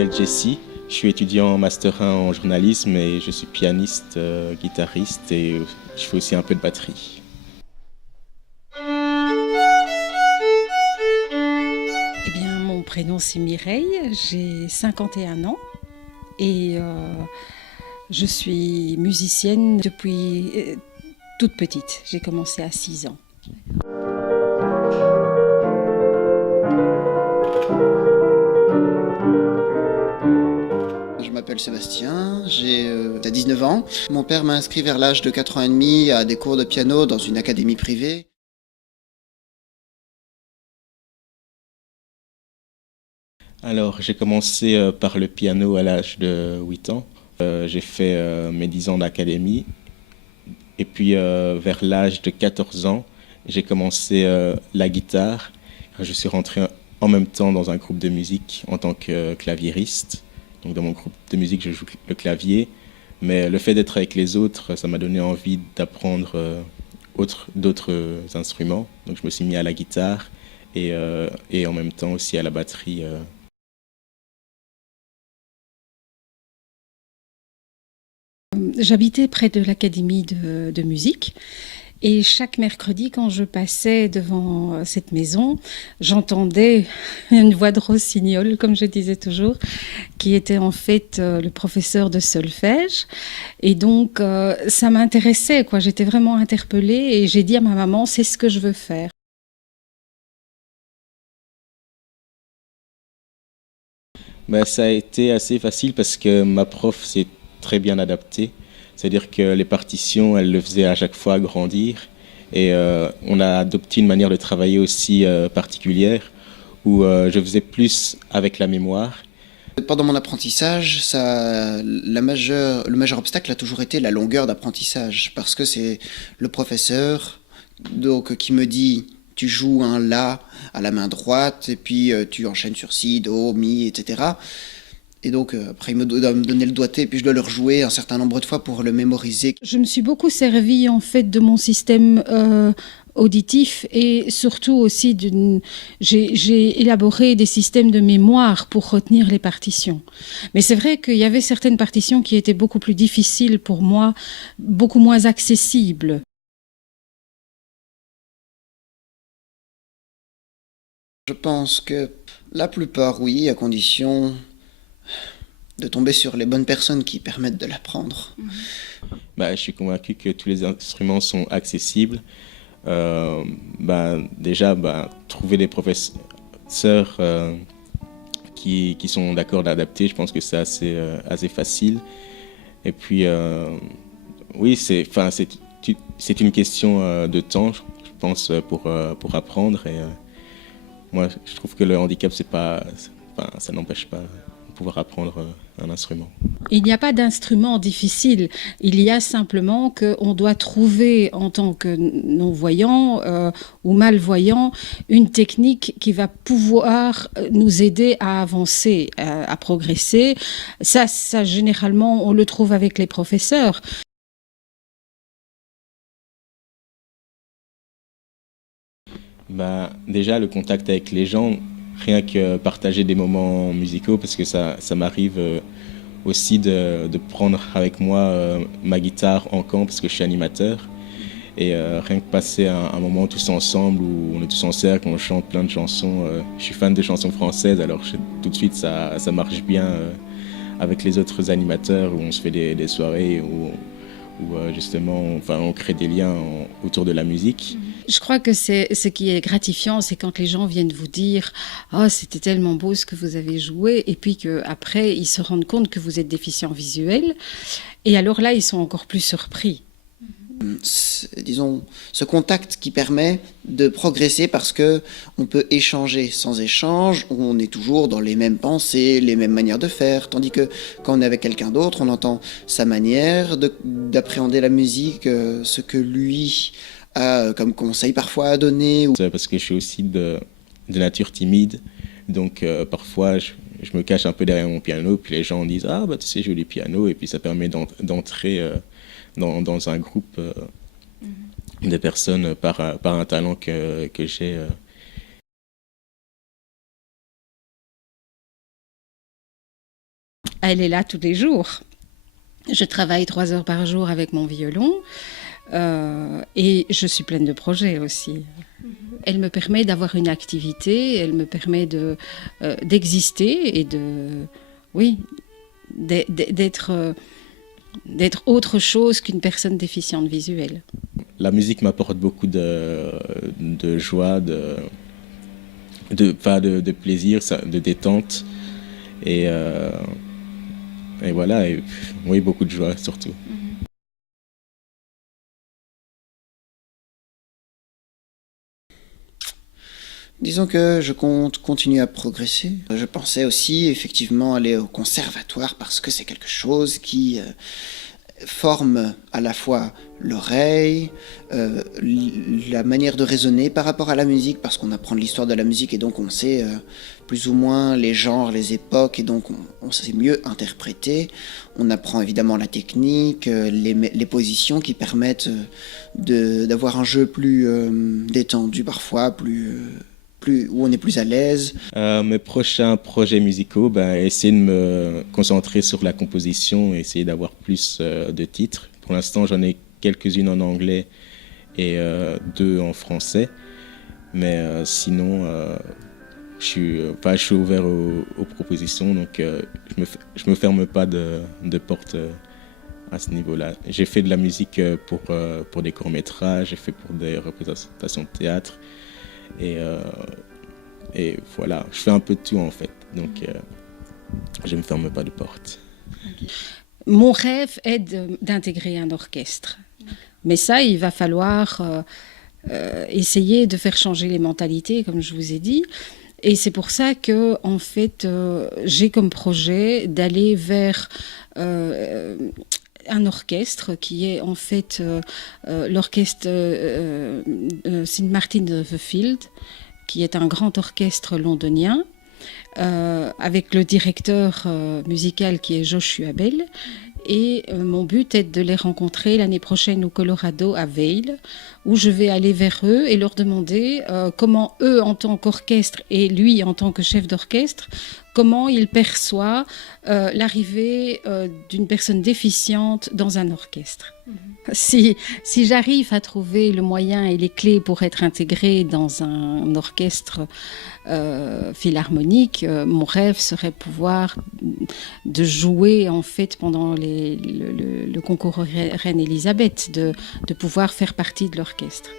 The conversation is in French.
m'appelle Jessie, je suis étudiant en Master 1 en journalisme et je suis pianiste, guitariste et je fais aussi un peu de batterie. Eh bien, mon prénom c'est Mireille, j'ai 51 ans et je suis musicienne depuis toute petite. J'ai commencé à 6 ans. Je m'appelle Sébastien, j'ai 19 ans. Mon père m'a inscrit vers l'âge de 4 ans et demi à des cours de piano dans une académie privée. Alors j'ai commencé par le piano à l'âge de 8 ans. J'ai fait mes 10 ans d'académie et puis vers l'âge de 14 ans, j'ai commencé la guitare. Je suis rentré en même temps dans un groupe de musique en tant que claviériste. Donc dans mon groupe de musique, je joue le clavier, mais le fait d'être avec les autres, ça m'a donné envie d'apprendre d'autres instruments. Donc je me suis mis à la guitare et en même temps aussi à la batterie. J'habitais près de l'académie de musique et chaque mercredi quand je passais devant cette maison, j'entendais une voix de rossignol, comme je disais toujours, qui était en fait le professeur de solfège. Et donc ça m'intéressait, quoi. J'étais vraiment interpellée et j'ai dit à ma maman, c'est ce que je veux faire. Ben, ça a été assez facile parce que ma prof s'est très bien adaptée. C'est-à-dire que les partitions, elle le faisait à chaque fois grandir. Et on a adopté une manière de travailler aussi particulière où je faisais plus avec la mémoire. Pendant mon apprentissage, le majeur obstacle a toujours été la longueur d'apprentissage, parce que c'est le professeur donc, qui me dit tu joues un La à la main droite, et puis tu enchaînes sur Si, Do, Mi, etc. Et donc après il doit me donner le doigté, et puis je dois le rejouer un certain nombre de fois pour le mémoriser. Je me suis beaucoup servie en fait de mon système auditif et surtout aussi j'ai élaboré des systèmes de mémoire pour retenir les partitions. Mais c'est vrai qu'il y avait certaines partitions qui étaient beaucoup plus difficiles pour moi, beaucoup moins accessibles. Je pense que la plupart, oui, à condition de tomber sur les bonnes personnes qui permettent de l'apprendre. Bah, je suis convaincu que tous les instruments sont accessibles. Déjà, trouver des professeurs qui sont d'accord d'adapter, je pense que c'est assez facile. Et puis, oui, c'est une question de temps, je pense, pour apprendre. Et moi, je trouve que le handicap, ça n'empêche pas de pouvoir apprendre un instrument. Il n'y a pas d'instrument difficile. Il y a simplement qu'on doit trouver en tant que non-voyant ou malvoyant une technique qui va pouvoir nous aider à avancer, à progresser. Ça, généralement, on le trouve avec les professeurs. Déjà, le contact avec les gens, rien que partager des moments musicaux, parce que ça m'arrive aussi de prendre avec moi ma guitare en camp, parce que je suis animateur. Et rien que passer un moment tous ensemble, où on est tous en cercle, on chante plein de chansons. Je suis fan de chansons françaises, alors tout de suite ça marche bien avec les autres animateurs, où on se fait des soirées, où justement on crée des liens autour de la musique. Je crois que ce qui est gratifiant, c'est quand les gens viennent vous dire « Oh, c'était tellement beau ce que vous avez joué » et puis qu'après, ils se rendent compte que vous êtes déficient visuel. Et alors là, ils sont encore plus surpris. Disons, ce contact qui permet de progresser parce que on peut échanger. Sans échange, on est toujours dans les mêmes pensées, les mêmes manières de faire, tandis que quand on est avec quelqu'un d'autre, on entend sa manière d'appréhender la musique, ce que lui a comme conseil parfois à donner. Parce que je suis aussi de nature timide, donc parfois je me cache un peu derrière mon piano, puis les gens disent « Ah, tu sais jouer du piano », et puis ça permet d'entrer dans un groupe de personnes par un talent que j'ai. elle est là tous les jours. Je travaille 3 heures par jour avec mon violon et je suis pleine de projets aussi. Elle me permet d'avoir une activité, elle me permet d'exister et d'être autre chose qu'une personne déficiente visuelle. La musique m'apporte beaucoup de joie, de plaisir, de détente. Et voilà, et, oui, beaucoup de joie surtout. Disons que je compte continuer à progresser. Je pensais aussi effectivement aller au conservatoire parce que c'est quelque chose qui forme à la fois l'oreille, la manière de raisonner par rapport à la musique, parce qu'on apprend l'histoire de la musique et donc on sait plus ou moins les genres, les époques, et donc on sait mieux interpréter. On apprend évidemment la technique, les positions qui permettent d'avoir un jeu plus détendu parfois, où on est plus à l'aise. Mes prochains projets musicaux, essayer de me concentrer sur la composition, essayer d'avoir plus de titres. Pour l'instant, j'en ai quelques-unes en anglais et 2 en français. Mais sinon, je suis ouvert aux propositions, donc je me ferme pas de porte à ce niveau-là. J'ai fait de la musique pour des courts-métrages, j'ai fait pour des représentations de théâtre. Et voilà, je fais un peu de tout en fait, donc je ne me ferme pas de porte. Mon rêve est d'intégrer un orchestre, mais ça, il va falloir essayer de faire changer les mentalités, comme je vous ai dit. Et c'est pour ça que, en fait, j'ai comme projet d'aller vers un orchestre qui est en fait l'orchestre St. Martin of the Field, qui est un grand orchestre londonien, avec le directeur musical qui est Joshua Bell. Et mon but est de les rencontrer l'année prochaine au Colorado, à Vail, où je vais aller vers eux et leur demander comment eux, en tant qu'orchestre, et lui, en tant que chef d'orchestre, comment il perçoit l'arrivée d'une personne déficiente dans un orchestre. Si j'arrive à trouver le moyen et les clés pour être intégrée dans un orchestre philharmonique, mon rêve serait de jouer en fait pendant le concours Reine Elisabeth, de pouvoir faire partie de l'orchestre.